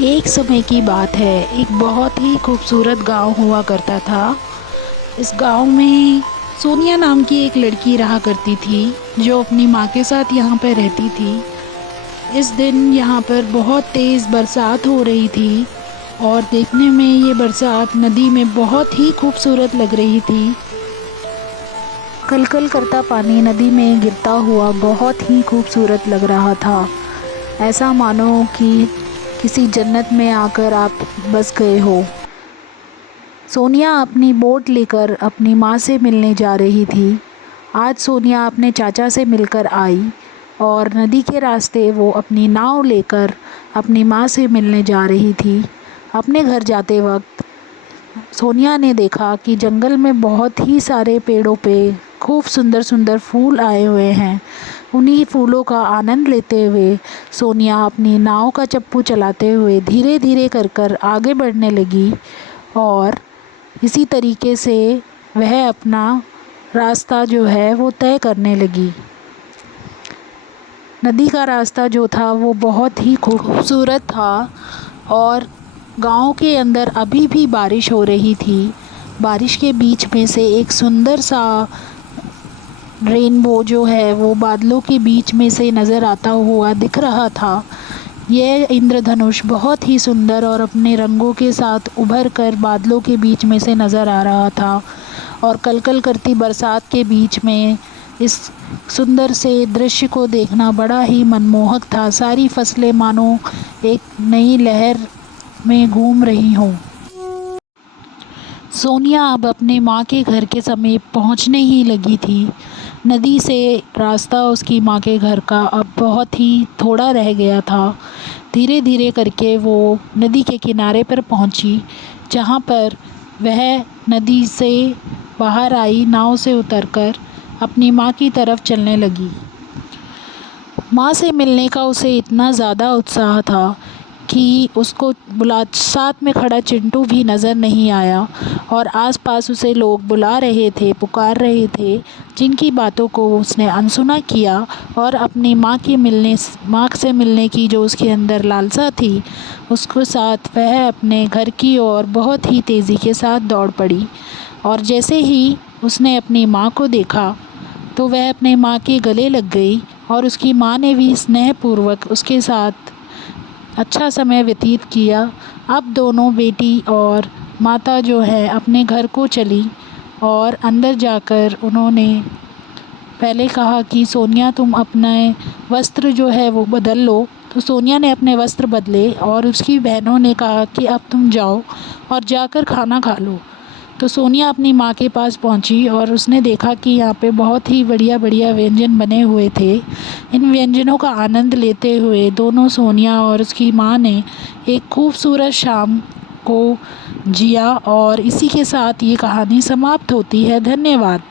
एक समय की बात है, एक बहुत ही खूबसूरत गांव हुआ करता था। इस गांव में सोनिया नाम की एक लड़की रहा करती थी, जो अपनी माँ के साथ यहाँ पर रहती थी। इस दिन यहाँ पर बहुत तेज़ बरसात हो रही थी और देखने में ये बरसात नदी में बहुत ही खूबसूरत लग रही थी। कलकल करता पानी नदी में गिरता हुआ बहुत ही खूबसूरत लग रहा था। ऐसा मानो कि किसी जन्नत में आकर आप बस गए हो। सोनिया अपनी बोट लेकर अपनी माँ से मिलने जा रही थी। आज सोनिया अपने चाचा से मिलकर आई और नदी के रास्ते वो अपनी नाव लेकर अपनी माँ से मिलने जा रही थी। अपने घर जाते वक्त सोनिया ने देखा कि जंगल में बहुत ही सारे पेड़ों पे खूब सुंदर सुंदर फूल आए हुए हैं। उन्हीं फूलों का आनंद लेते हुए सोनिया अपनी नाव का चप्पू चलाते हुए धीरे धीरे कर कर आगे बढ़ने लगी और इसी तरीके से वह अपना रास्ता जो है वो तय करने लगी। नदी का रास्ता जो था वो बहुत ही खूबसूरत था और गांव के अंदर अभी भी बारिश हो रही थी। बारिश के बीच में से एक सुंदर सा रेनबो जो है वो बादलों के बीच में से नज़र आता हुआ दिख रहा था। यह इंद्रधनुष बहुत ही सुंदर और अपने रंगों के साथ उभर कर बादलों के बीच में से नज़र आ रहा था और कलकल करती बरसात के बीच में इस सुंदर से दृश्य को देखना बड़ा ही मनमोहक था। सारी फसलें मानो एक नई लहर में घूम रही हों। सोनिया अब अपने माँ के घर के समीप पहुँचने ही लगी थी। नदी से रास्ता उसकी माँ के घर का अब बहुत ही थोड़ा रह गया था। धीरे धीरे करके वो नदी के किनारे पर पहुँची, जहाँ पर वह नदी से बाहर आई नाव से उतरकर अपनी माँ की तरफ चलने लगी। माँ से मिलने का उसे इतना ज़्यादा उत्साह था कि उसको साथ में खड़ा चिंटू भी नज़र नहीं आया और आसपास उसे लोग बुला रहे थे, पुकार रहे थे, जिनकी बातों को उसने अनसुना किया और अपनी माँ से मिलने की जो उसके अंदर लालसा थी, उसके साथ वह अपने घर की ओर बहुत ही तेज़ी के साथ दौड़ पड़ी। और जैसे ही उसने अपनी माँ को देखा तो वह अपने माँ के गले लग गई और उसकी माँ ने भी स्नेहपूर्वक उसके साथ अच्छा समय व्यतीत किया। अब दोनों बेटी और माता जो है अपने घर को चली और अंदर जाकर उन्होंने पहले कहा कि सोनिया तुम अपने वस्त्र जो है वो बदल लो। तो सोनिया ने अपने वस्त्र बदले और उसकी बहनों ने कहा कि अब तुम जाओ और जाकर खाना खा लो। तो सोनिया अपनी माँ के पास पहुँची और उसने देखा कि यहाँ पे बहुत ही बढ़िया बढ़िया व्यंजन बने हुए थे। इन व्यंजनों का आनंद लेते हुए दोनों सोनिया और उसकी माँ ने एक खूबसूरत शाम को जिया और इसी के साथ ये कहानी समाप्त होती है। धन्यवाद।